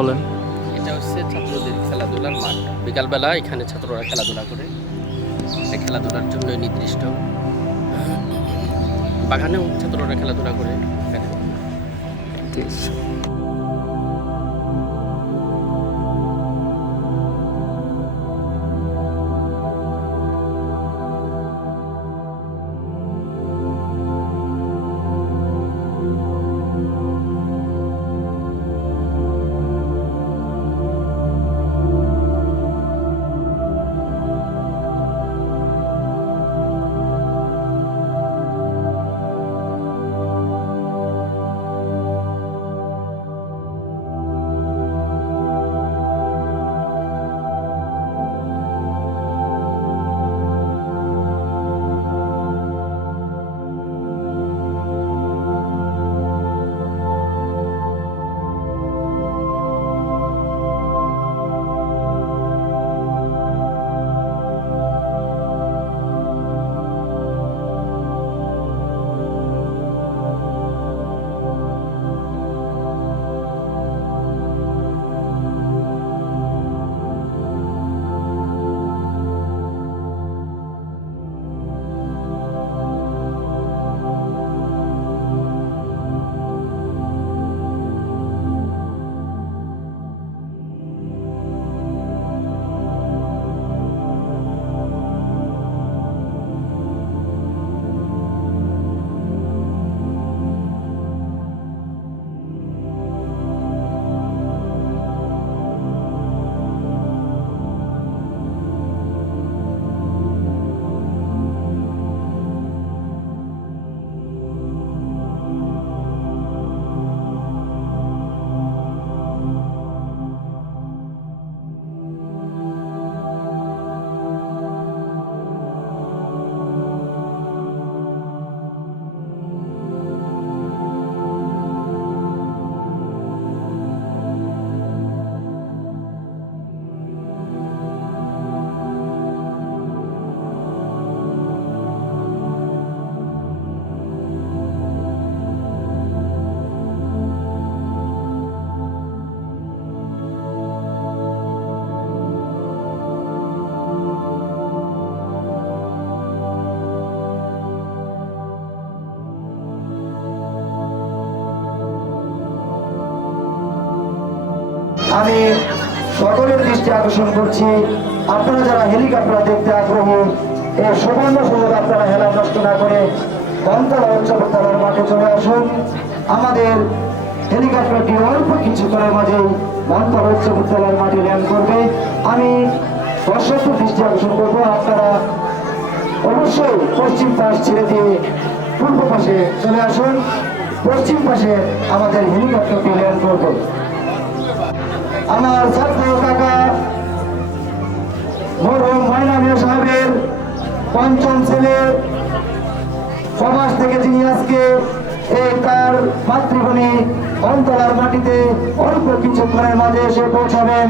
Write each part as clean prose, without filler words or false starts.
বলেন। এটা হচ্ছে ছাত্রদের খেলাধুলার মাঠ। বিকালবেলা এখানে ছাত্ররা খেলাধুলা করে। খেলাধুলার জন্য নির্দিষ্ট বাগানেও ছাত্ররা খেলাধুলা করে এখানে। ঠিক আছে। আমি সকলের দৃষ্টি আকর্ষণ করছি, আপনারা যারা হেলিকপ্টার দেখতে আগ্রহী, এই সুবর্ণ সুযোগ আপনারা হেলা নষ্ট না করে বনতলা উচ্চ বিদ্যালয়ের মাঠে চলে আসুন। আমাদের হেলিকপ্টারটি অল্প কিছুক্ষণের মাঝেই বনতলা উচ্চ বিদ্যালয়ের মাঠে ল্যান্ড করবে। আমি দর্শকদের দৃষ্টি আকর্ষণ করবো, আপনারা অবশ্যই পশ্চিম পাশ ছেড়ে দিয়ে পূর্ব পাশে চলে আসুন। পশ্চিম পাশে আমাদের হেলিকপ্টারটি ল্যান্ড করবে। আমার ছাত্র কাকা মরহুম ময়না মিয়া সাহেবের পঞ্চম ছেলে সমাজ থেকে যিনি আজকে এই তার মাতৃভূমি বনতলার মাটিতে অল্প কিছুক্ষণের মাঝে এসে পৌঁছাবেন,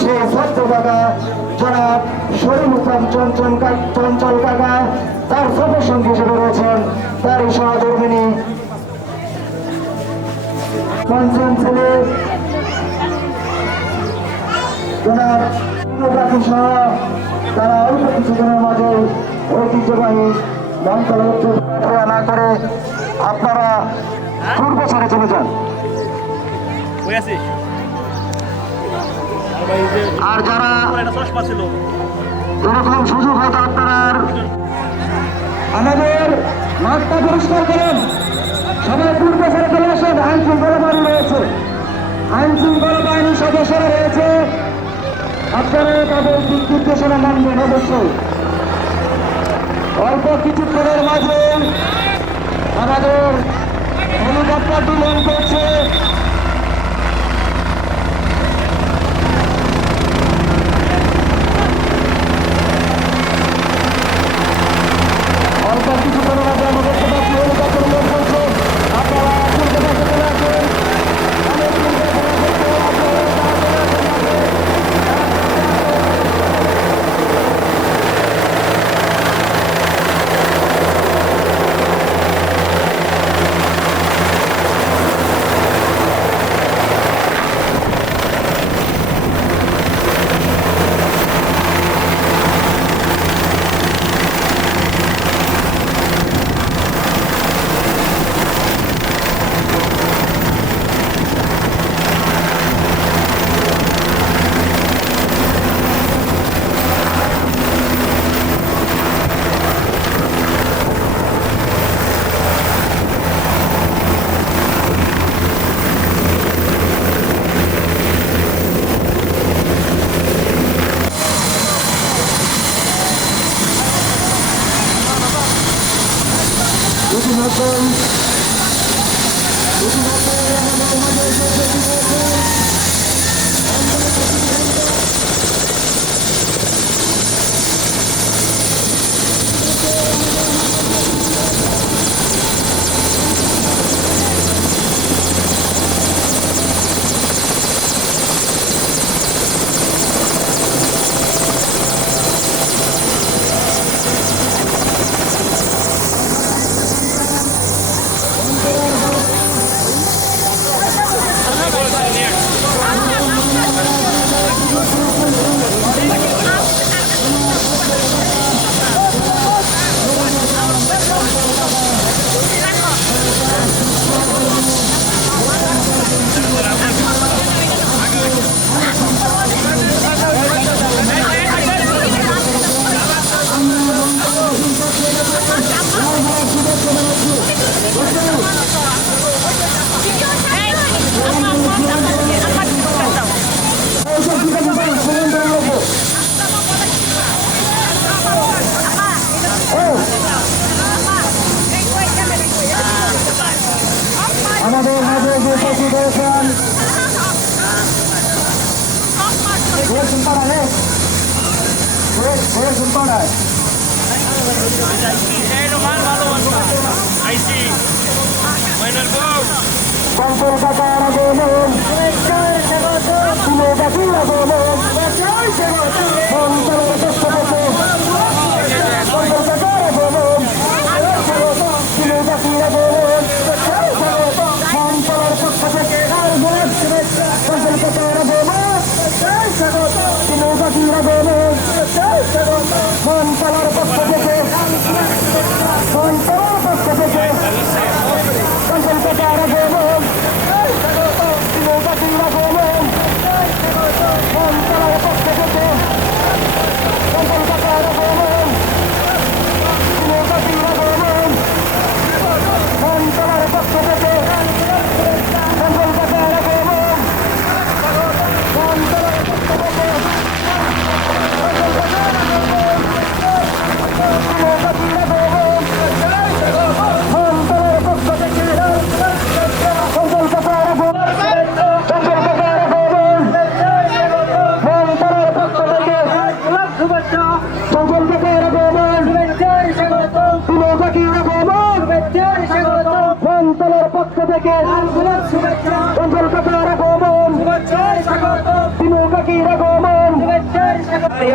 সেই ছাত্র কাকা জনাব শরীফ ইসলাম চঞ্চল কাকা তার সফর সঙ্গী হিসেবে রয়েছেন তার এই সহধর্মিনী পঞ্চম ছেলে সহ তারা অল্প কিছুদিনের মাঝে ঐতিহ্যবাহী বনতলা না করে আপনারা পূর্ব সারে চলে যান। আর যারা এরকম সুযোগ হয়তো আপনারা আমাদের মাঠটা পরিষ্কার করেন, সবাই পূর্ব সারে চলে আসেন। আইন শৃঙ্খলা বাহিনী রয়েছে, আইন শৃঙ্খলা বাহিনীর সদস্যরা রয়েছে, আপনারা তাদের দিক নির্দেশনা মানবেন অবশ্যই। অল্প কিছুক্ষণের মাঝে আমাদের হেলিকপ্টারটি ল্যান্ড করছে। অল্প কিছুক্ষণের মাঝে আমাদের হেলিকপ্টার ল্যান্ড করছে। আপনারা চলে আসেন।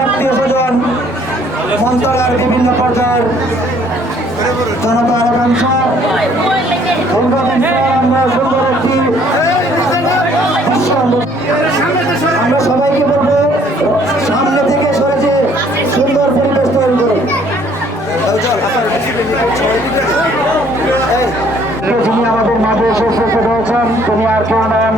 আত্মীয়-স্বজন মন্ত্রণালয়ের বিভিন্ন পর্যায়ের জনতার আকাঙ্ক্ষা দীর্ঘদিন পর আমরা সুন্দর একটি আমরা সবাইকে বলবো সামনে থেকে সরে যে সুন্দর পরিবেশ তৈরি করুন। যিনি আমাদের মাঝে এসে উপস্থিত হয়েছেন তিনি আর কেউ নন,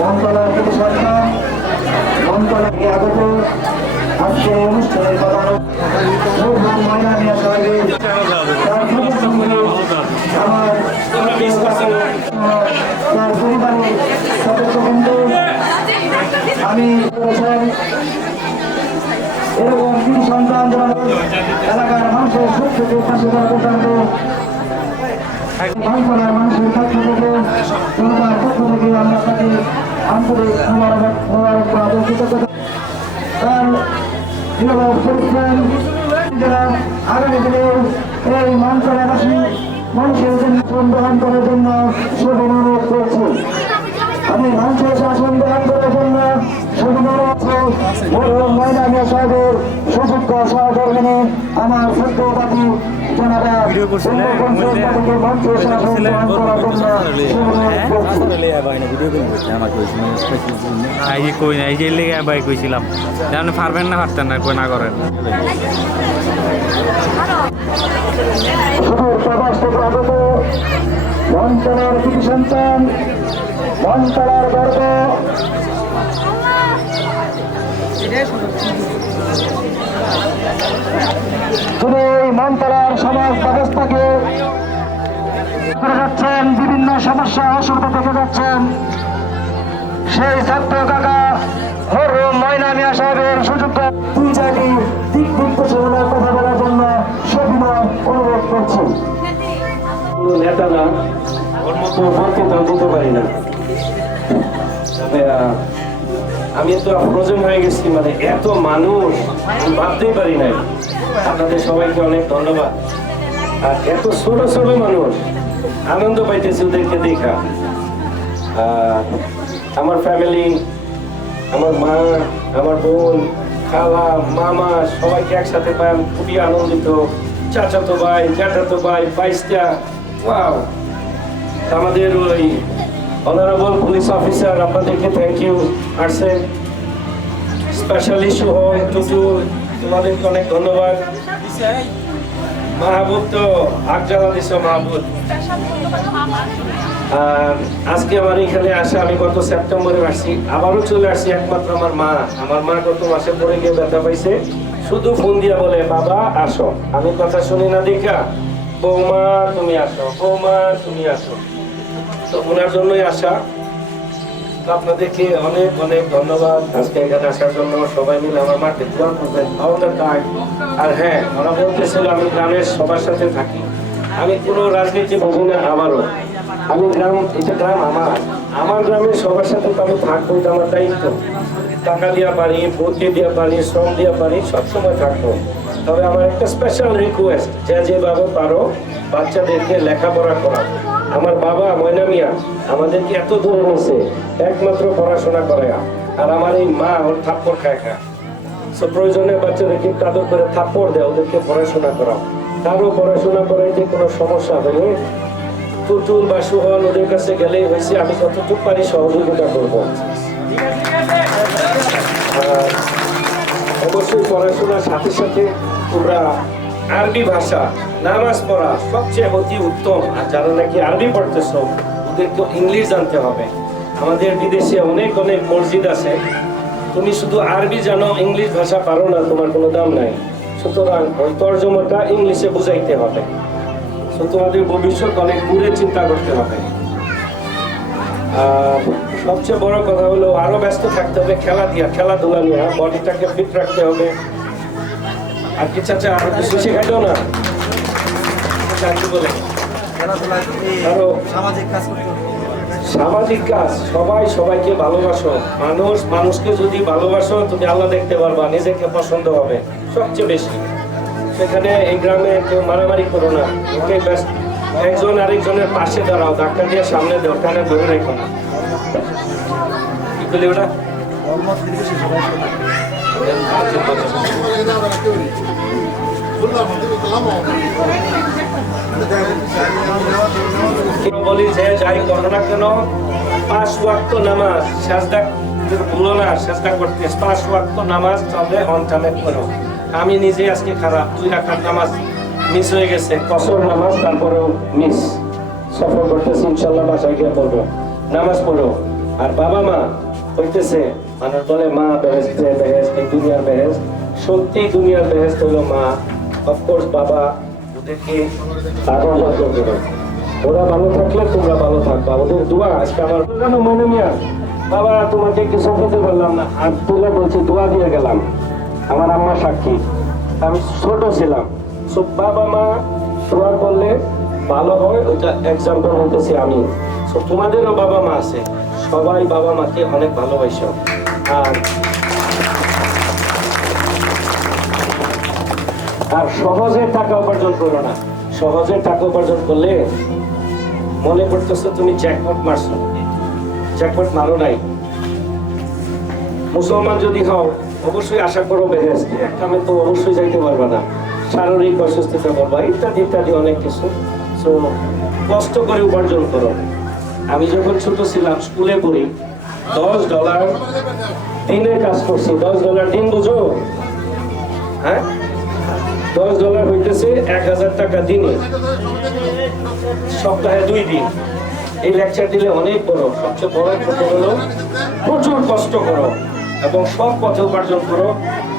মন্ত্রণালয়ের প্রতি সরকার মন্ত্রণালয়কে আগত আজকে অনুষ্ঠানের প্রধান ময়না মিয়া সাহেব আমার তার পরিবারের সদস্যবৃন্দ আমি এরকম তিন সন্তান এলাকার মানুষের সুখ থেকে পাশে পর্যন্ত মন্ত্রণালয়ের মানুষের পক্ষ থেকে জনতার পক্ষ থেকে আমরা তাকে আন্তরিক তার পরিশ্রম যারা আগামী দিনে এই মন্ত্রণালয়বাসী মানুষের জন্য গ্রহণ করার জন্য সেদিন অনুরোধ করছি। আমি মানুষের শাসন গ্রহণ করার জন্য সেদিন অনুরোধ ময়না মিয়া সাহেবের সুযোগ্য সহকর্মী আমার সত্যবাদী জনাবা মানুষের শাসন গ্রহণ করার জন্য এই যে লেগে ভাই কইছিলাম আপনি পারবেন না পারতেন না কই না করেন সুদূর প্রবাস থেকে আগত মন্ত্রণালয়ের কৃতি সন্তান মন্ত্রণালয়ের গর্ব তিনি এই মন্ত্রণালয়ের সমাজ ব্যবস্থাকে করে যাচ্ছেন, বিভিন্ন সমস্যা অসুবিধা দেখে যাচ্ছেন। সেই ছাত্র কাকা মরহুম ময়না মিয়া সাহেবের সুযোগ্য দুই জায়গায় দিক নির্দেশনার কথা বলার জন্য সবিনয় অনুরোধ করছি। নেতারা ওর মতো বক্তৃতা দিতে পারি না, তবে আমি তো প্রয়োজন হয়ে গেছি, মানে এত মানুষ ভাবতেই পারি নাই। আপনাদের সবাইকে অনেক ধন্যবাদ। আর এত ছোট ছোট মানুষ আনন্দ পাইতেছে ওদেরকে দেখা। আমার ফ্যামিলি, আমার মা, আমার বোন, খালা, মামা সবাইকে একসাথে পাই আমি খুবই আনন্দিত। চাচাতো ভাই, জ্যাঠাতো ভাই, বাইশটা, ওয়াও। আমাদের ওই অনারেবল পুলিশ অফিসার আপনাদেরকে থ্যাংক ইউ আসছেন, স্পেশালি সোহম, টুটু, তোমাদেরকে অনেক ধন্যবাদ। মাহবুব তো আগ জ্বালা দিছ মাহবুব। আজকে আমার এখানে আসা, আমি গত সেপ্টেম্বরে আসছি, আবারও চলে আসছি একমাত্র আমার মা গত মাসে পরে গিয়ে ব্যথা পাইছে, শুধু ফোন দিয়া বলে বাবা আসো, আমি কথা শুনি না দেখা বৌমা তুমি আসো, বৌমা তুমি আসো। তো ওনার জন্যই আসা। তো আপনাদেরকে অনেক অনেক ধন্যবাদ আজকে এখানে আসার জন্য। সবাই মিলে আমার মাঠে দোয়া করবেন, ভালোটা তাই। আর হ্যাঁ, ওরা বলতেছিল আমি গ্রামের সবার সাথে থাকি, আমি কোনো রাজনীতি বুঝি না। আমারও আমি গ্রাম, এটা গ্রাম আমার গ্রামের সবার সাথে তো আমি থাকবো, এটা আমার দায়িত্ব। টাকা দিয়া পারি, বুদ্ধি দিয়া পারি, শ্রম দিয়া পারি, সবসময় থাকবো। তবে আমার একটা স্পেশাল রিকোয়েস্ট, যেভাবে পারো বাচ্চাদেরকে লেখাপড়া করা। আমার বাবা ময়না মিয়া আমাদেরকে এত দূরে নিয়েছে একমাত্র পড়াশোনা করে, আর আমার এই মা ওর থাপ্পড় খায়। সো প্রয়োজনে বাচ্চাদেরকে কাদর করে থাপ্পড় দেয়, ওদেরকে পড়াশোনা করাও। তারও পড়াশোনা করে যে কোনো সমস্যা হলে তুতুল বা সুহল ওদের কাছে গেলেই হয়েছে, আমি যতটুকু পারি সহযোগিতা করবো। অবশ্যই পড়াশোনার সাথে সাথে তোমরা আরবি ভাষা, নামাজ পড়া সবচেয়ে অতি উত্তম। আর যারা নাকি আরবি পড়তেছো ওদেরকে ইংলিশ জানতে হবে। আমাদের বিদেশে অনেক অনেক মসজিদ আছে, তুমি শুধু আরবি জানো, ইংলিশ ভাষা পারো না, তোমার কোনো দাম নাই। সুতরাং ওই তর্জমাটা ইংলিশে বুঝাইতে হবে। তো তোমাদের ভবিষ্যৎ অনেক দূরে চিন্তা করতে হবে। সবচেয়ে বড় কথা হলো আরো ব্যস্ত থাকতে হবে খেলাধুলা নিয়ে, বডিটাকে ফিট রাখতে হবে। আর কি চাচা আরো কিছু শেখাইলো না? কি বলে আরো সামাজিক কাজ, সবাই সবাইকে ভালোবাসো। মানুষকে যদি ভালোবাসো তুমি আল্লাহ দেখতে পারবা, নিজেকে পছন্দ হবে সবচেয়ে বেশি। সেখানে এই গ্রামে কেউ মারামারি করো না, একজন আরেকজনের পাশে দাঁড়াও, ধাক্কা দিয়ে সামনে দেও, টানে ধরে রেখো না। কি বলি ওটা? বলি যে যাই করো না কেন 5 ওয়াক্ত নামাজ সাজদা ভুলো না, সাজদা করতে 5 ওয়াক্ত নামাজ তবে অন টাইমে করো। আমি নিজে আজকে খারাপ 2 রাকাত নামাজ মিস হয়ে গেছে, কসর নামাজ, তারপরেও মিস। সফর করতেছি, ইনশাল্লাহ বাসায় গিয়ে বলবো নামাজ পড়ো। আর বাবা মা হইতেছে, মানুষ বলে মা বেহেস্ত, এই দুনিয়ার বেহেস্ত। সত্যি দুনিয়ার বেহেস্ত হলো মা। অফকোর্স বাবা, ওদেরকে আরো যত্ন করো। ওরা ভালো থাকলে তোমরা ভালো থাকবা। ওদের দোয়া আজকে আমার জানো মনে মিয়া, বাবা তোমাকে কিছু বলতে পারলাম না, আর তুলে বলছি দোয়া দিয়ে গেলাম। আমার আম্মা সাক্ষী, আমি ছোট ছিলাম। সব বাবা মা দোয়া করলে ভালো হয়, ওইটা এক্সাম্পল হতেছি আমি। সো তোমাদেরও বাবা মা আছে, সবাই বাবা মাকে অনেক ভালোবাসো। আর সহজে টাকা উপার্জন করো না। সহজে টাকা উপার্জন করলে মনে করতেছো তুমি জ্যাকপট মারছো, জ্যাকপট মারো নাই। মুসলমান যদি হও অবশ্যই আশা করো বেহেশত, আমি তো অবশ্যই যাইতে পারবা না, শারীরিক অসুস্থতা পারবা, ইত্যাদি ইত্যাদি অনেক কিছু। সো কষ্ট করে উপার্জন করো। আমি যখন ছোট ছিলাম স্কুলে পড়ি, $10 দিনে কাজ করছি। $10 দিন বুঝো? হ্যাঁ, $10 হইতেছে 1000 টাকা দিনে, সপ্তাহে 2 দিন। এই লেকচার দিলে অনেক বড়। সবচেয়ে বড় কথা হলো প্রচুর কষ্ট করো এবং সব পথে উপার্জন করো।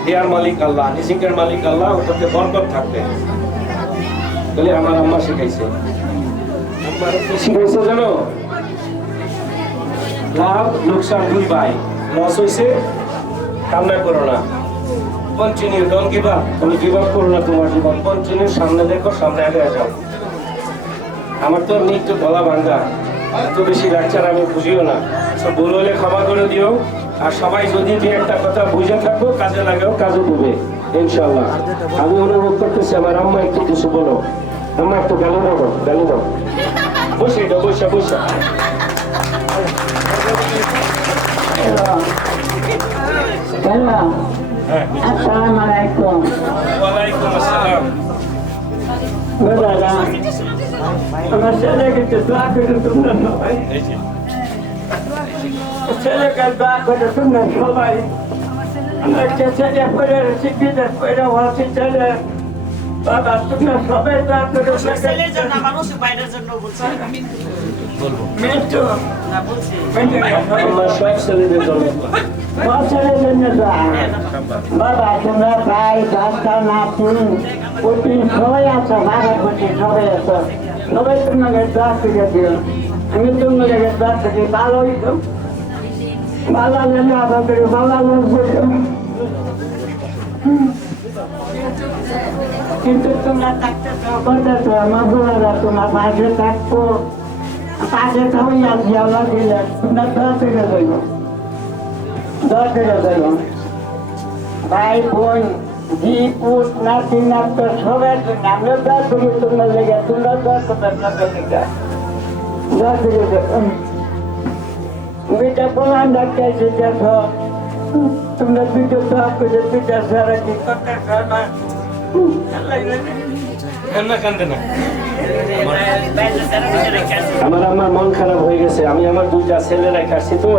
দেয়ার মালিক আল্লাহ, রিজিকের মালিক আল্লাহ, ওটাতে বরকত থাকবে। বলে আমার আম্মা শিখাইছে। আম্মা কি শিখাইছে জানো? লাভ লোকসান 2 ভাই। লস হইছে কান্না করো না, কন্টিনিউ, ডোন্ট গিভ আপ। তুমি গিভ আপ করো না তোমার জীবন, কন্টিনিউ, সামনে দেখো, সামনে আগে যাও। আমার তো এমনি একটু গলা ভাঙ্গা, এত বেশি লেকচার আমি বুঝিও না। সব ভুল হলে ক্ষমা করে দিও। আর সবাই যদি যে একটা কথা বুঝে থাকবো, কাজে লাগাও, কাজে দেবে ইনশাল্লাহ। আমি অনুরোধ করতেছি আমার আম্মা একটু কিছু বলো। আম্মা একটু গালি দাও, গালি দাও। বসে দাও, বসে বসে। Assalamualaikum. ওয়ালাইকুম আসসালাম। Berada. Masalah kita doa kepada Tuhan sampai. Masalah kita doa kepada Tuhan sampai. Anak saya pada rezeki dan pada wasi saya. Bapa Tuhan sampai doa kepada Tuhan. Saya jangan malu supaya dia jangan bosan. মৃত্যু আমার সব ছেলেদের জন্য বছরের জন্য দোয়া। বাবা তোমরা ভাই দাদা নাতি পুতি সবাই আছো ভাড়া পুতি সবাই আছো সবাই তোমাকে দোয়া করে দিও আমি তোমাকে দোয়া করি ভালোই তো ভালো হলে আদা করে ভালো বলছো কিন্তু তোমরা থাকতে করতেছো আমার বোনেরা তোমার পাশে থাকবো পাশে সবাই আছি আল্লাহ দিলে তোমরা দোয়া করে দেব দোয়া করে দেব ভাই বোন জি পুত নাতি নাত সবার জন্য আমরা দোয়া করি তোমরা লেগে তোমরা দোয়া করবে আপনাদের লেগে দোয়া করে দেব বেটা প্রমাণ ডাক্তার দেখো তোমরা দুটো দোয়া করে দুটা সারা কি করতে পারবা আমার আম্মার মন খারাপ হয়ে গেছে আমি আমার দুইটা ছেলে রেখাচ্ছি তো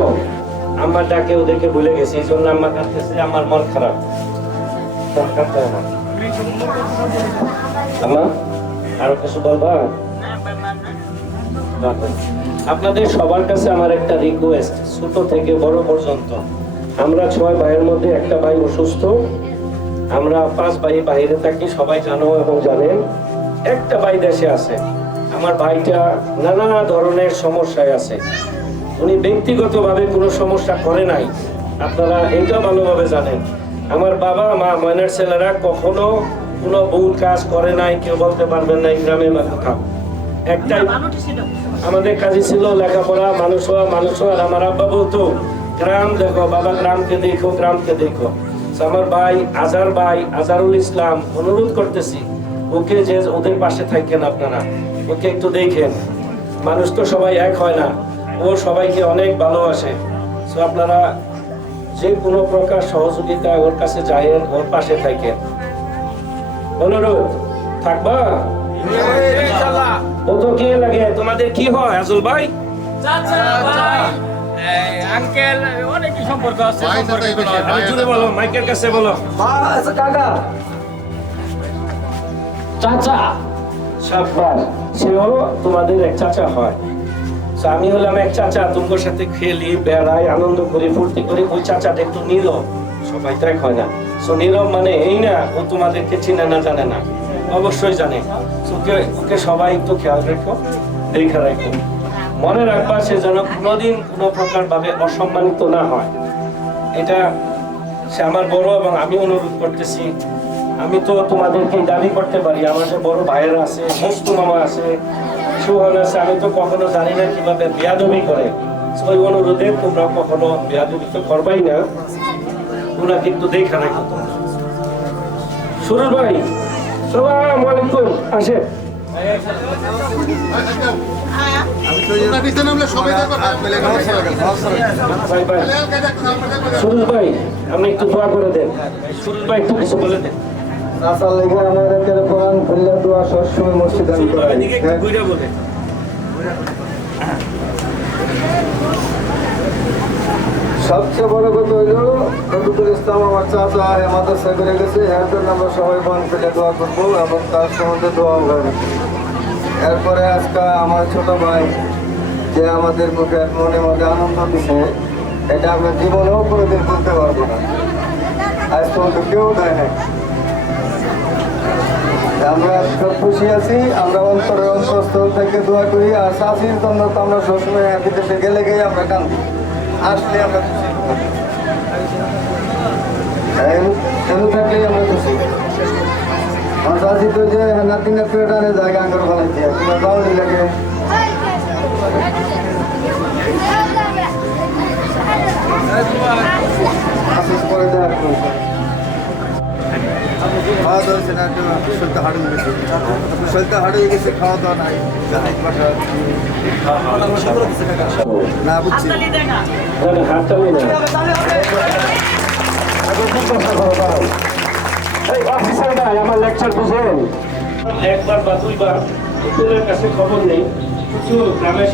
আম্মার ডাকে ওদেরকে ভুলে গেছি এই জন্য আম্মা কাঁদতেছে আমার মন খারাপ কাঁদতে হবে না। আম্মা আরো কিছু বলবা আপনাদের সবার কাছে আমার একটা রিকোয়েস্ট ছোট থেকে বড় পর্যন্ত আমরা 6 ভাইয়ের মধ্যে একটা ভাই অসুস্থ আমরা 5 ভাই বাইরে থাকি সবাই জানো এবং জানেন একটা ভাই দেশে আছে আমার ভাইটা নানা ধরনের সমস্যায় আছে উনি ব্যক্তিগতভাবে কোনো সমস্যা করে নাই আপনারা এটা ভালোভাবে জানেন আমার বাবা মা ময়নার ছেলেরা কখনো কোনো ভুল কাজ করে নাই কেউ বলতে পারবেন না এই গ্রামে বা কোথাও একটাই আমাদের কাজই ছিল লেখাপড়া মানুষ হওয়া আর আমার আব্বা বলতো গ্রাম দেখো বাবা গ্রামকে দেখো গ্রামকে দেখো আমার ভাই আজারুল ইসলাম অনুরোধ করতেছি ওকে যে ওদের পাশে থাকেন আপনারা ওকে একটু দেখেন মানুষ তো সবাই এক হয় না ও সবাইকে অনেক ভালোবাসে তো আপনারা যে কোনো প্রকার সহযোগিতা ওর কাছে যায়েন ওর পাশে থাকেন অনুরোধ থাকবা ও তো কি লাগে তোমাদের কি হয় আজল ভাই আঙ্কেল অনেকই সম্পর্ক আছে আমি জুড়ে বলো মাইকের কাছে বলো কাকা চাচা সাব্বাস সেও তোমাদের এক চাচা হয় তো আমি হলাম এক চাচা তোমার সাথে খেলি বেড়াই আনন্দ করি ফুর্তি করি ওই চাচাটা একটু নীরব সবাই তো এক হয় না তো নীরব মানে এই না ও তোমাদেরকে চিনে না জানে না অবশ্যই জানে ওকে সবাই একটু খেয়াল রেখো দেখে রাখো মনে রাখবা সে যেন কোনোদিন কোনো প্রকার ভাবে অসম্মানিত না হয় এটা সে আমার বড় এবং আমি অনুরোধ করতেছি আমি তো তোমাদেরকে দাবি করতে পারি আমার যে বড় ভাইয়েরা আছে মস্তু মামা আছে সুহান আছে আমি তো কখনো জানি না কিভাবে বেয়াদবি করে ওই অনুরোধে তোমরা কখনো বেয়াদবি তো করবাই না ওরা কিন্তু দেখা রাখো সুরুল ভাই সালাম আলাইকুম আসে সুরুল ভাই আপনি একটু দোয়া করে দেন সুরুল ভাই একটু কিছু বলে দেন রাসাল লেগে আমাদের কোরআন খুললে দোয়া সবসময় মসজিদ আমি করাই এদিকে একটু ঘুরে বলে সবচেয়ে বড় কথা হইল রফিকুল ইসলাম আমার চাচা মাদ্রাসা করে গেছে এর জন্য আমরা সবাই বন ফেলে দোয়া করবো এবং তার সম্বন্ধে দোয়াও হবে এরপরে আজকে আমার ছোট ভাই যে আমাদের মুখে মনে মধ্যে আনন্দ দিছে এটা আমরা জীবনেও কোনোদিন তুলতে পারবো না আজ পর্যন্ত কেউ দেয় না আমরা সব খুশি আছি আমরা অন্তরের অন্তঃস্থল থেকে দোয়া করি আর চাষির জন্য তো আমরা সবসময় বিদেশে গেলে গিয়ে আমরা কান্দি আসলে আমরা খুশি থাকলেই আমরা খুশি আমার চাষি তো যে নাতি নাতি টানে জায়গা আঙ্গর বানাইছে তোমার বাউলি লাগে পরে দেখা করছে খাওয়া দাওয়া হচ্ছে না একটু শরীরটা হাড় হয়ে গেছে শরীরটা হাড় হয়ে গেছে খাওয়া দাওয়া নাই না বুঝছি হাততালি না অফিসার ভাই আমার লেকচার বুঝেন একবার বা দুইবার উকিলের কাছে খবর নেই গ্রামে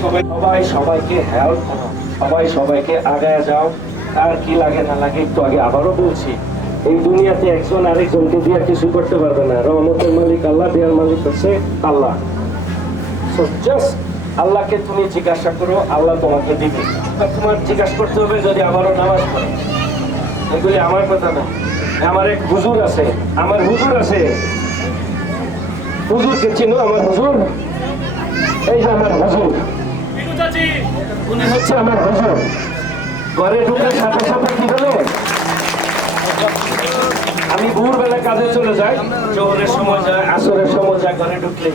সবাইকে হেল্প করো সবাইকে আগায় যাও আর কি লাগে না লাগে একটু আগে আবারও বলছি এই দুনিয়াতে একজন আরেকজনকে দিয়ে কিছু করতে পারবে না রহমতের মালিক আল্লাহ দেওয়ার মালিক হচ্ছে আল্লাহ সো জাস্ট আল্লাহকে তুমি জিজ্ঞাসা করো, আল্লাহ তোমাকে দিবে। তোমার জিজ্ঞাসা করতে হবে যদি আবারও নামাজ পড়ো। এগুলি আমার কথা না, আমার এক হুজুর আছে, আমার হুজুর আছে। হুজুরকে চিনো? আমার হুজুর, এই যে আমার হুজুর, উনি হচ্ছে আমার হুজুর। ঘরে ঢুকে সাথে সাথে কি হলো, আমি ভোরবেলা কাজে চলে যাই, জোহরের সময় যায়, আসরের সময় যায়, ঘরে ঢুকলে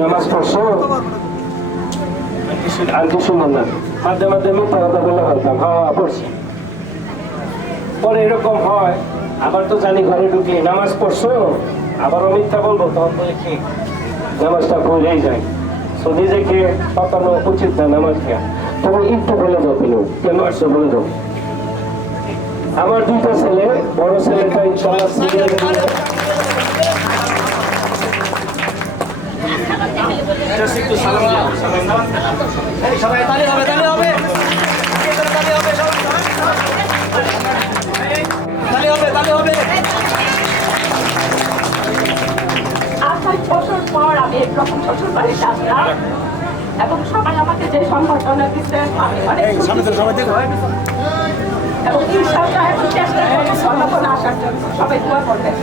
নামাজ পড়ছো আর কিছু না, মাঝে মাঝে মিথ্যা কথা বলে ফেলতাম, হ্যাঁ পড়ছি। পরে এরকম হয়, আবার তো জানি ঘরে ঢুকি নামাজ পড়ছো, আবারও মিথ্যা বলবো, তখন বলে কি নামাজটা ভুলেই যায়। তো নিজেকে পাতানো উচিত না নামাজ খেয়া। তবে একটু বলে দাও, কেন আসছো বলে দাও। আমার দুইটা ছেলে, বড় ছেলেটা ইনশাআল্লাহ একটু সালাম দাও, সালাম দাও। সবাই তালি হবে, তালি হবে, তালি হবে, তালি হবে, তালি হবে। 28 বছর পর আমি এরকম শ্বশুর বাড়িতে আসলাম এবং সবাই আমাকে যে সম্বর্ধনা দিচ্ছেন আমি অনেক এবং ইনশাআল্লাহ এখন চেষ্টা করবো সর্বক্ষণ আসার জন্য। সবাই দোয়া করবেন।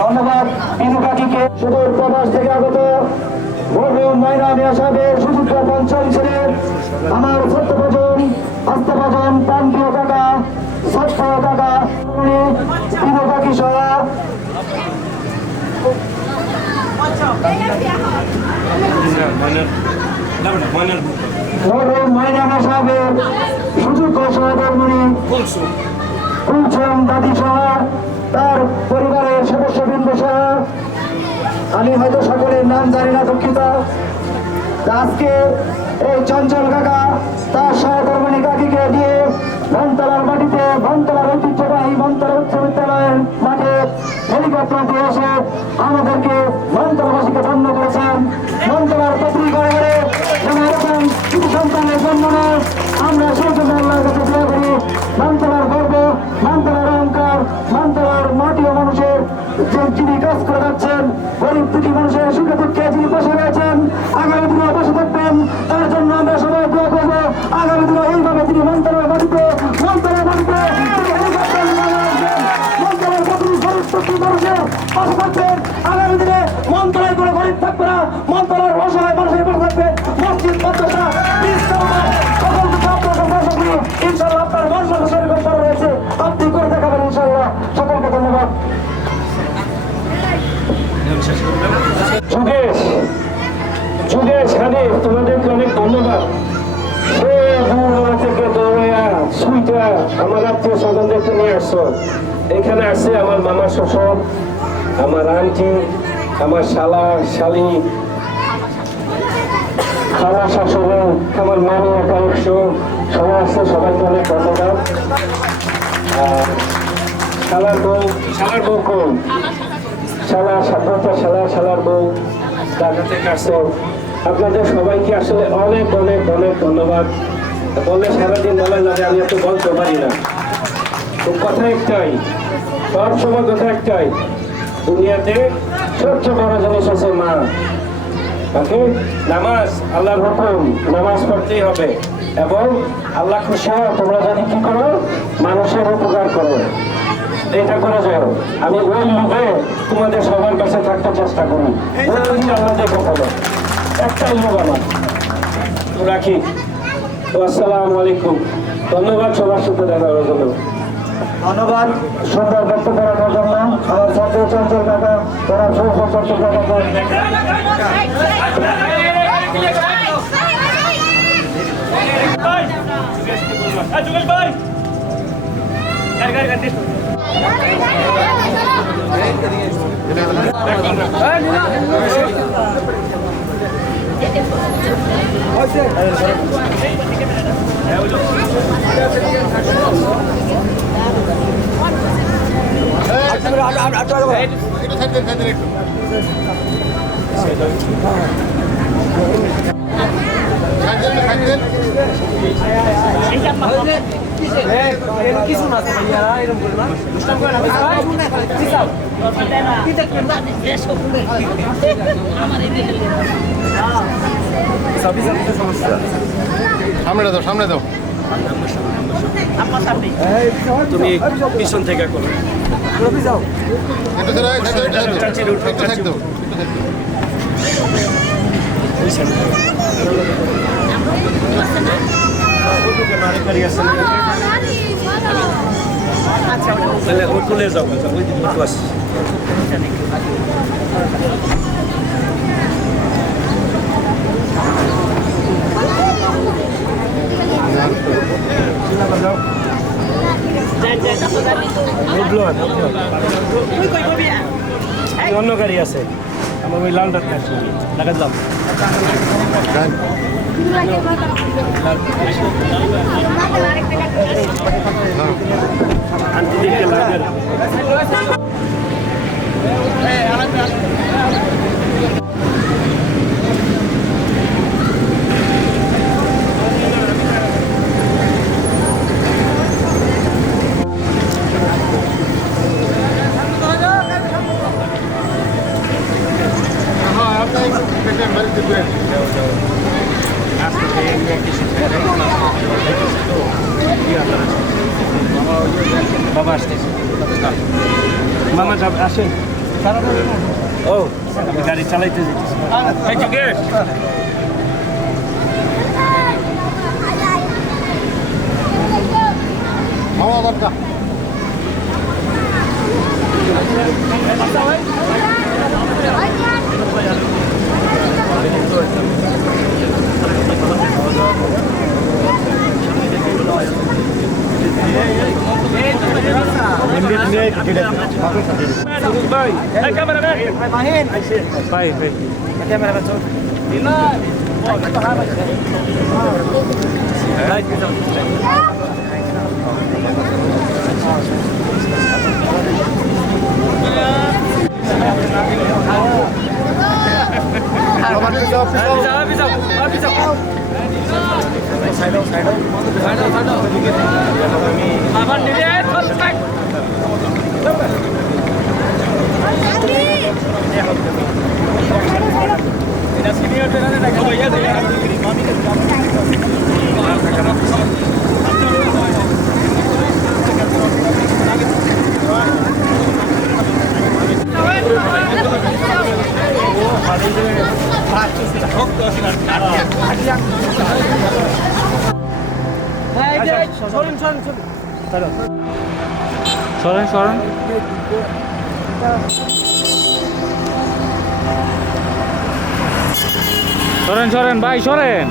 ধন্যবাদ বিনু কাকিকে। সুদূর প্রবাস থেকে আগত মরহুম মাইনা মিয়া সাহেবের সুযোগ্য পঞ্চম ছিলেন আমার সত্যভজন, আস্থাভজন, প্রান্তীয় কাকা, সত্য কাকা, বিনু কাকি সহ মরহুম মাইনা মিয়া সাহেবের সুযোগ্য সহধর্মিণী কুলসুম দাদি সহ তার পরিবারের সদস্যবৃন্দ সহ, আমি হয়তো সকলের নাম জানি না, দুঃখিত। আজকে এই চঞ্চল কাকা তার সহধর্মিণী কাকিকে দিয়ে বনতলার মাটিতে, বনতলার ঐতিহ্যবাহী বনতলা উচ্চ বিদ্যালয়ের মাঠে হেলিকপ্টার দিয়ে এসে আমাদেরকে বনতলাবাসীকে ধন্য করেছেন। বনতলার প্রতি ঘরে ঘরে যেন এরকম কিছু সন্তানের জন্ম নেয়, আমরা সেই জন্য আল্লাহর কাছে দোয়া করি। বনতলার গর্ব, বনতলার অহংকার, বনতলার মাটি ও মানুষের যিনি কাজ করে যাচ্ছেন, গরিব দুটি মানুষের সুখে দুঃখে যিনি বসে রয়েছেন, আগামী দিনে বসে থাকবেন, তার জন্য আমরা সবাই দোয়া করবো। আগামী দিনে এইভাবে তিনি মন্ত্রের মাটিতে তিনি হেলিকপ্টার নিয়ে আসবেন, মন্ত্রের প্রতি গরিব দুঃখী মানুষের পাশে থাকবেন। আগামী দিনে মন্ত্রের কোনো গরিব থাকবে না, মন্ত্রের অসহায় মানুষের পাশে থাকবেন। মসজিদ মাদ্রাসা সকল কিছু আপনার কাছে আশা করি ইনশাআল্লাহ আপনার মন মানুষের কথা রয়েছে, আপনি করে দেখাবেন ইনশাআল্লাহ। সকলকে ধন্যবাদ। যুগেশ হানিফ, তোমাদেরকে অনেক ধন্যবাদ। সে দূরবেলা থেকে দৌড়াইয়া সুইটা আমার আত্মীয় স্বজনদেরকে নিয়ে আসছো। এখানে আসছে আমার মামা শ্বশুর, আমার আন্টি, আমার শালা শালি, খালা শাশুড়ি, আমার মামি একা একশো, সবাই আসছে, সবাইকে অনেক ধন্যবাদ। শালার বউ, শালার বউ কোন? শালা সাতটা শালা, শালার বউ ঢাকা থেকে আসছে। আপনাদের সবাইকে আসলে অনেক অনেক অনেক ধন্যবাদ। বলে সারাদিন বলা যাবে, আমি এত বলতে পারি না। তো কথা একটাই, সব সময় কথা একটাই, দুনিয়াতে সবচেয়ে বড় জিনিস আছে মা। ওকে, নামাজ আল্লাহর হুকুম, নামাজ পড়তেই হবে। এবং আল্লাহ খুশি হয় তোমরা যদি কি করো, মানুষের উপকার করো, এটা করে যাও। আমি ওই লোভে তোমাদের সবার কাছে থাকতে চেষ্টা করি, আমাদের কথা একটাই লোক আমার। তো রাখি, তো আসসালামু আলাইকুম। ধন্যবাদ সবার সাথে দেখা করার জন্য। ধন্যবাদ সুন্দর বক্তব্য রাখার জন্য আমার ছাত্র চঞ্চল কাকা, তারা চঞ্চল কাকা। সামনে দাও সামনে দাও তুমি পিছন থেকে করো একটু থাক দাও তাহলে ওই তুলে যাও ওই দিন একটু আসি অন্য গাড়ি আছে আমার ওই লাল ডাক্তার দেখা যাম আন্টি দেখতে লাগে বাবা আসতেছে মামা যাব আসেন ও আমি গাড়ি চালাইতে যেতেছি এই যোগেশ মামা বারটা সরেন সরেন সরেন সরেন ভাই সরেন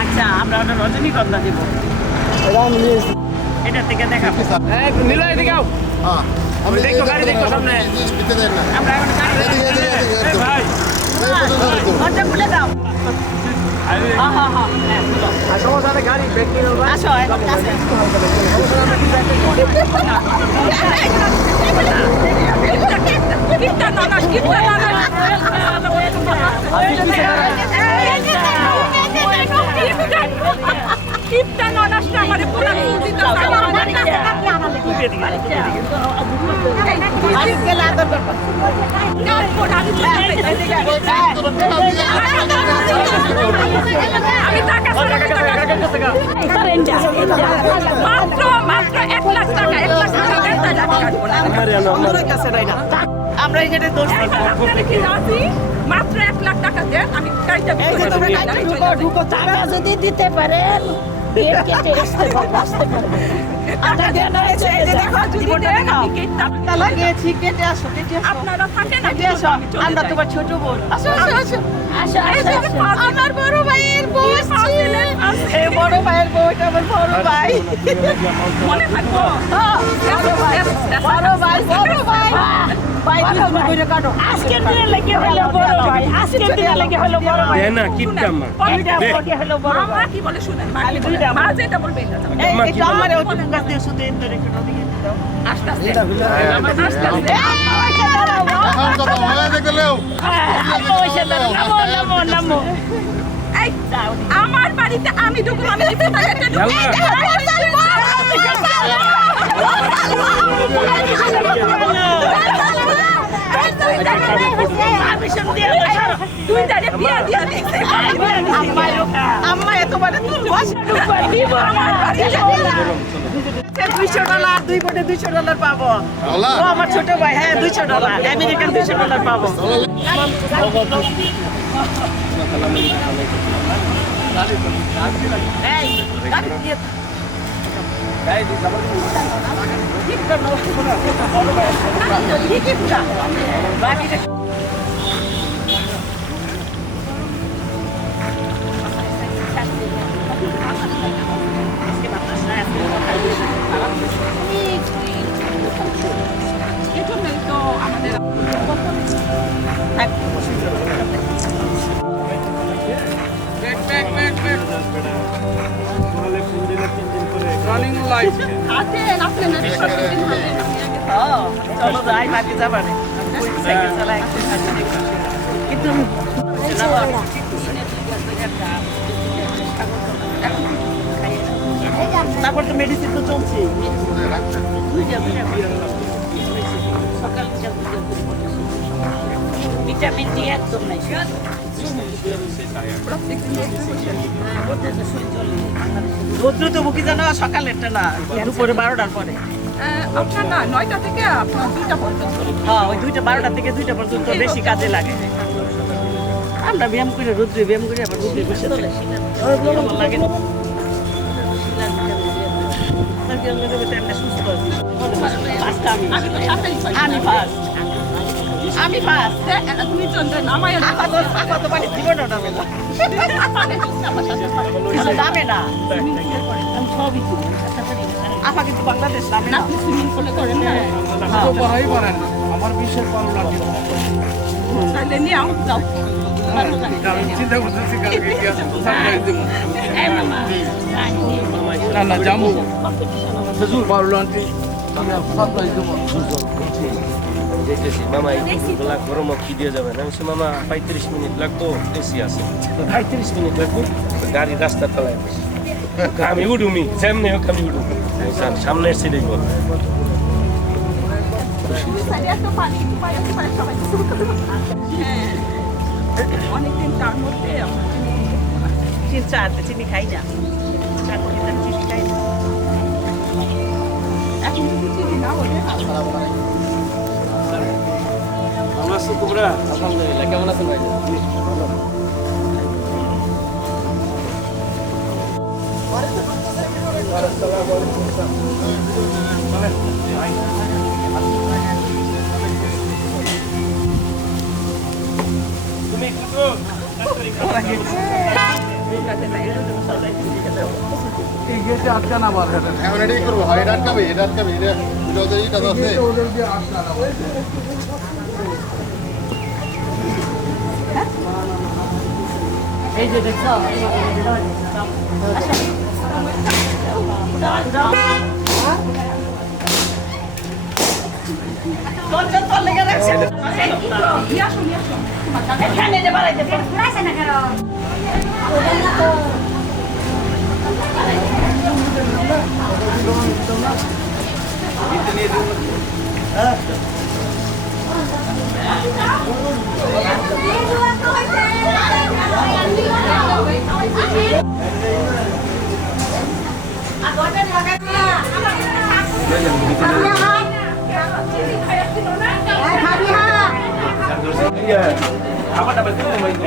আচ্ছা আমরা ওটা রজনীগন্ধা দিব এটা থেকে দেখাবো হ্যাঁ আমি দেখো গাড়ি দেখো সামনে দিতে দেন না আমরা এখন ভাই ঘন্টা খুলে দাও হ্যাঁ হ্যাঁ হ্যাঁ সমস্যা গাড়ি ব্রেক নিয়ে আসো এখন কাছে আমরা এখানে দোষ মাত্র 1 লাখ টাকা দেন আমি গাড়িটা টাকা যদি দিতে পারেন কেটে আসতে পারবো যদি দেন আমি গেটটা লাগিয়েছি কেটে আসো কেটে আসো আপনারা থাকেন কেটে আসো আমরা তোমার ছোট বোন আসো আসো আসো আসো আসো আমার বড় ভাইয়ের বউ এই বড় ভাইয়ের বউ এটা আমার বড় ভাই মনে থাকবো বড় ভাই ভাই তুমি কইরে কাটো আজকের দিনে লেগে হলো বড় ভাই আজকের দিনে লেগে হলো বড় ভাই না কিপটা মা এটা বড় হলো বড় মামা ভাই কি বলে শুনেন মা খালি কি বলে? দুইটা মা যেটা বলবে এটা যাবে। এই একটু আমারে ওই টুকু গাছ দিয়ে শুতে ইন্দুর একটু নদিকে দাও আস্তে আস্তে আস্তে আস্তে এখন কথা হয়ে দেখলেও এই, আমার বাড়িতে আমি ঢুকবো আমি লিফটে তাকে তুই তারে বিয়া দিয়া দিছিস আম্মা এতবারে তোর বস আমার বাড়িতে $200 দুই বোটে $200 পাবো ও আমার ছোট ভাই হ্যাঁ $200 আমেরিকান $200 পাবো এই গাড়ি দিয়ে এজন্যই তো আমাদের আছেন আপনার সবদিন হলে চলো যাই ভাগে যাবারে সাইকেল চালাই কিন্তু তারপর তো মেডিসিন তো চলছে ভিটামিন ডি একদম নাই রোদ্র তো মুখি জানো সকালেরটা না দুপুরে 12টার পরে আপনার না 9টা থেকে আপনার 2টা পর্যন্ত হ্যাঁ ওই 2টা 12টা থেকে 2টা পর্যন্ত বেশি কাজে লাগে আমরা ব্যায়াম করে রোদ্রে ব্যায়াম করে আবার রোদ্রে বসে থাকি ভালো লাগে না সুস্থ আছি আমি ফার্স্ট তুমি চন্দ্র নামায় আপাতত বাড়ি জীবন দামে না সবই আপা কিন্তু বাংলাদেশ নামে না সুইমিং পুলে করেন না আমার বিশেষ ভালো লাগে তাহলে নিয়ে আউট যাও চিন্তা করতেছি কালকে কি আছে সারপ্রাইজ দেবো না না জামু হুজুর ভালো লাগে আমি সারপ্রাইজ দেবো দেখতেছি মামা এই গুলা গরম কি দিয়ে যাবেন আমি বলছি, মামা 35 মিনিট লাগতো এসি আছে 35 মিনিট লাগবে গাড়ি রাস্তা তলায় বসে আমি উঠুমি যেমনি হোক আমি উঠুমি সামনে এসে দেখবো অনেকদিন তার মধ্যে চিনি খাই না চিনি খাই না এখন যদি চিনি না হলে আলহামদুলিল্লাহ কেমন আছেন ভাই এই গেটে আটকা না বার এখন এটাই করবো হয় এটা আটকাবে এটা ওদেরটা তো আছে ওদের দিয়ে আটকা না এই যে দেখছো এখানে যে বাড়াইতে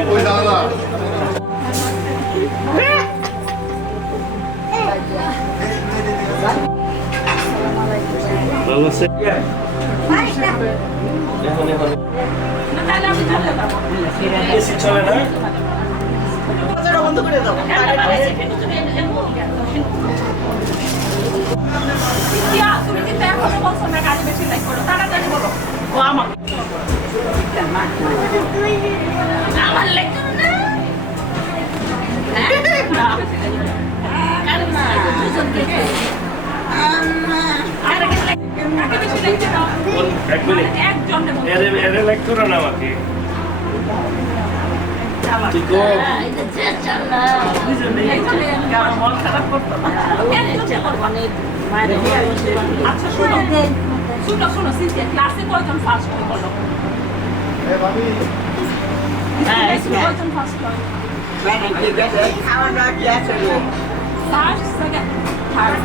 ওই দাদা ভালো আছে তাহলে আমি চলে যাবো এসি চলে না বন্ধ করে দাও তুমি কিন্তু এখনো বলছো না গাড়ি বেশি লাইক করো তাড়াতাড়ি বলো ও আমার আমার লাইক করো না এক মিনিট এরে লাইক করো না আমাকে ঠিক মন খারাপ করতো না আচ্ছা শোনো শোনো শোনো সিনথিয়া ক্লাসে কয়জন ফার্স্ট হয় বলো কয়জন ফার্স্ট হয় ফার্স্ট সেকেন্ড থার্ড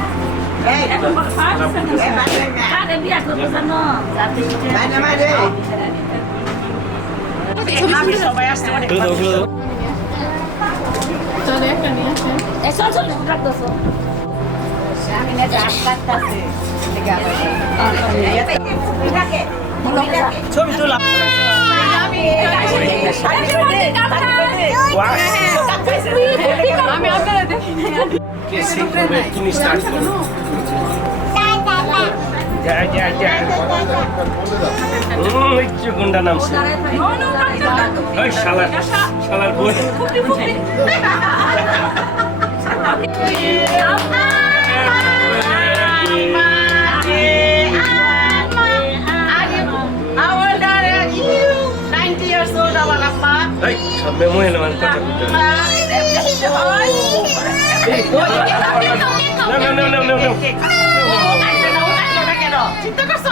এখন বলো ফার্স্ট সেকেন্ড আরে বিয়া করবো জানো আমি সবাই আসতে অনেক চল চল রাখতেছো ছবি তোলা আমি আপনারা দেখি তুমি স্টার্ট করো যা যা যা একটু গুন্ডা নামছে ওই শালা শালার বই এই সবে মহিলা মানে কথা বলতে না চিন্তা করছো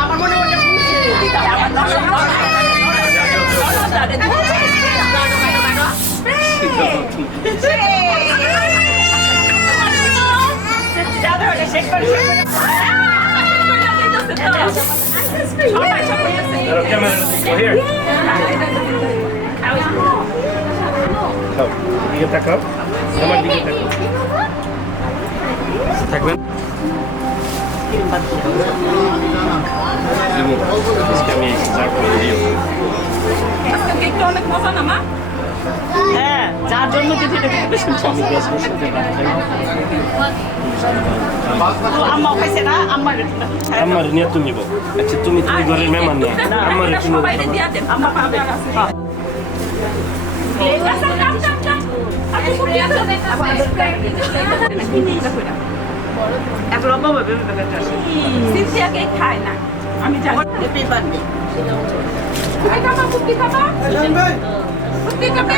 আমার মনে মনে দিকে তাকাও আমার দিকে তাকাও থাকবেন কেকটা অনেক মজা না মা হ্যাঁ যার জন্য তিথিটা আম্মা খাইছে না আম্মার আমার নিয়ে তুমি নিব আচ্ছা তুমি ঘরের মেহমান না আমার একটু সবাই দিয়া দেন আম্মা পাবে এখন অব্বা ভাবে সিনথিয়া কেক খায় না আমি জানি হ্যাপি বার্থডে কুকি খাবা কুকি খাবে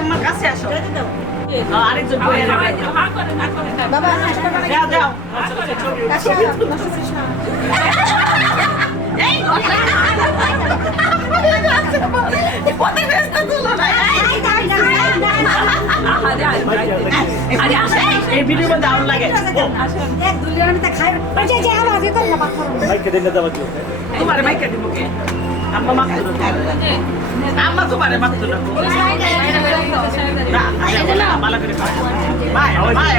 আমার কাছে আসো আরেকজন যাও যাও এই ভিডিও মধ্যে আউট লাগে তোমারে মাইকে দিব কে আম্মা মাকে আম্মা তোমারে মাকে দিব না ভালো করে বাই বাই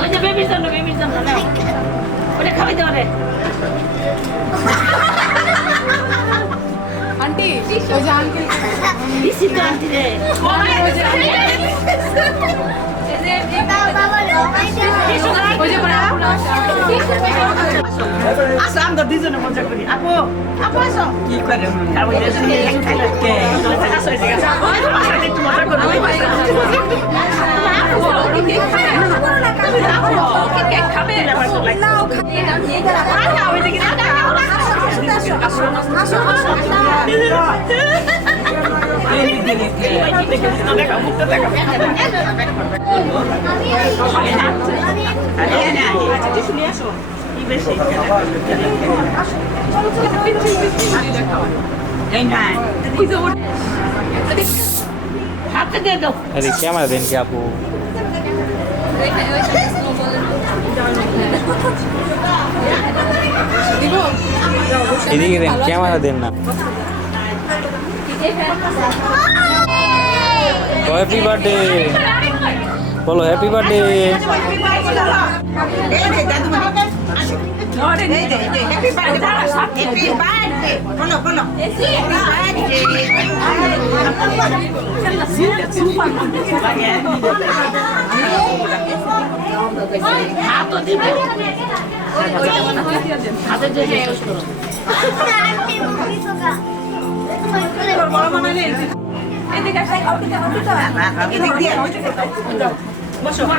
ওই যে বেবির জন্য নাও ওটা খাবে দাও রে আন্টি ওই যে আঙ্কেল দিছি তো আন্টি রে ওই যে আসো আমরা দুজনে মজা করি আপু আপু আসো কি করে আসো একটু মজা করো কেক খাবে আসো হাতে দিয়ে দাও আরে ক্যামেরা দেন কি আপু এদিকে দেন ক্যামেরা দেন না হ্যাপি বার্থডে বলো হ্যাপি বার্থডে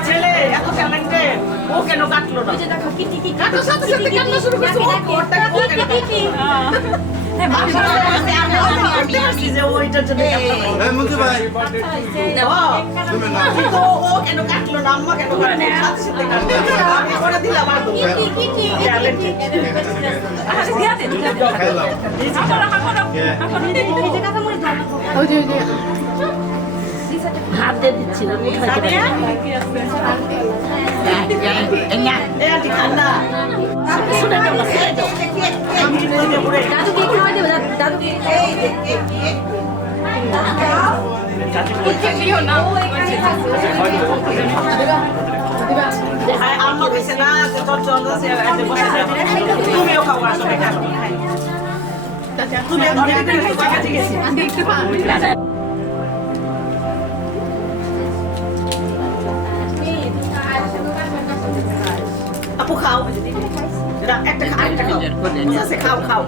ছেলে এত ট্যালেন্টেড ও কেন কাটলো না কাটার সাথে সাথে কান্না শুরু করছে ও কোরটাকে ও কেন কাটলো যে ওইটার জন্য কিন্তু ও কেন কাটলো না আম্মা কেন কাটলো সাথে সাথে কাটলো আমি করে দিলাম আর হাত দিয়ে দিচ্ছি না তুমিও খাওয়া আপু খাও একটা খাও খাও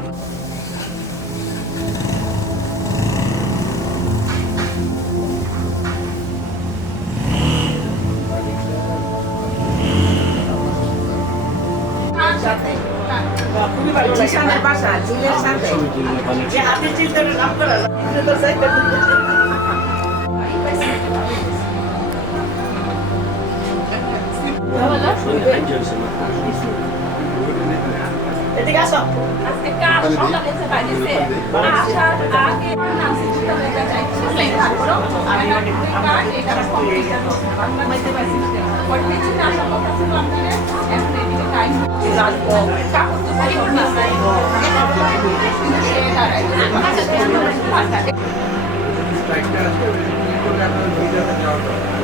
খুবই ভালো জিসানের বাসা জিলের সাথে যে হাতে চিন্তাটা নাম করা তো সাইতে এদিকে আসো আজকে কার সকালে এসে বাইরেছে আসার আগে নাসি চিন্তা হয়ে যায় আমি এটা কমপ্লিট করব মাইতে পারছি ওর কিছু না আসার কথা ছিল আমাদের এখন এদিকে টাইম লাগবে কাপড় তো পরে না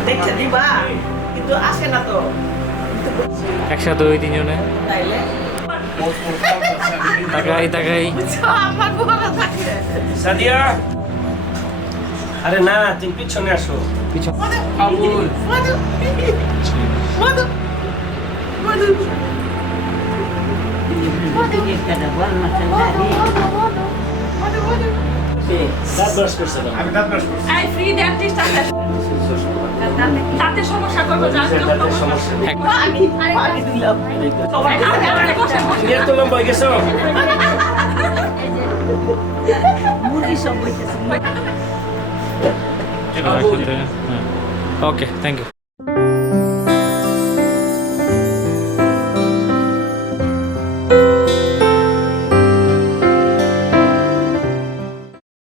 দেখতে দিবা কিন্তু আসে না তো একসাথে ওই তিনজনে তাইলে তাকাই তাকাই আমার বড় থাকে সাদিয়া আরে না তুমি পিছনে আসো আবুল মধু মধু মধু দাঁত ব্রাশ করছে না আমি দাঁত ব্রাশ করছি আই ফ্রি ডেন্টিস্ট আছে তাতে সমস্যা করবো জানতো সমস্যা আমি দিলাম সবাই আমারে বসে এর তো লম্বা হয়ে গেছো মুরগি সব বইতেছে ওকে থ্যাংক ইউ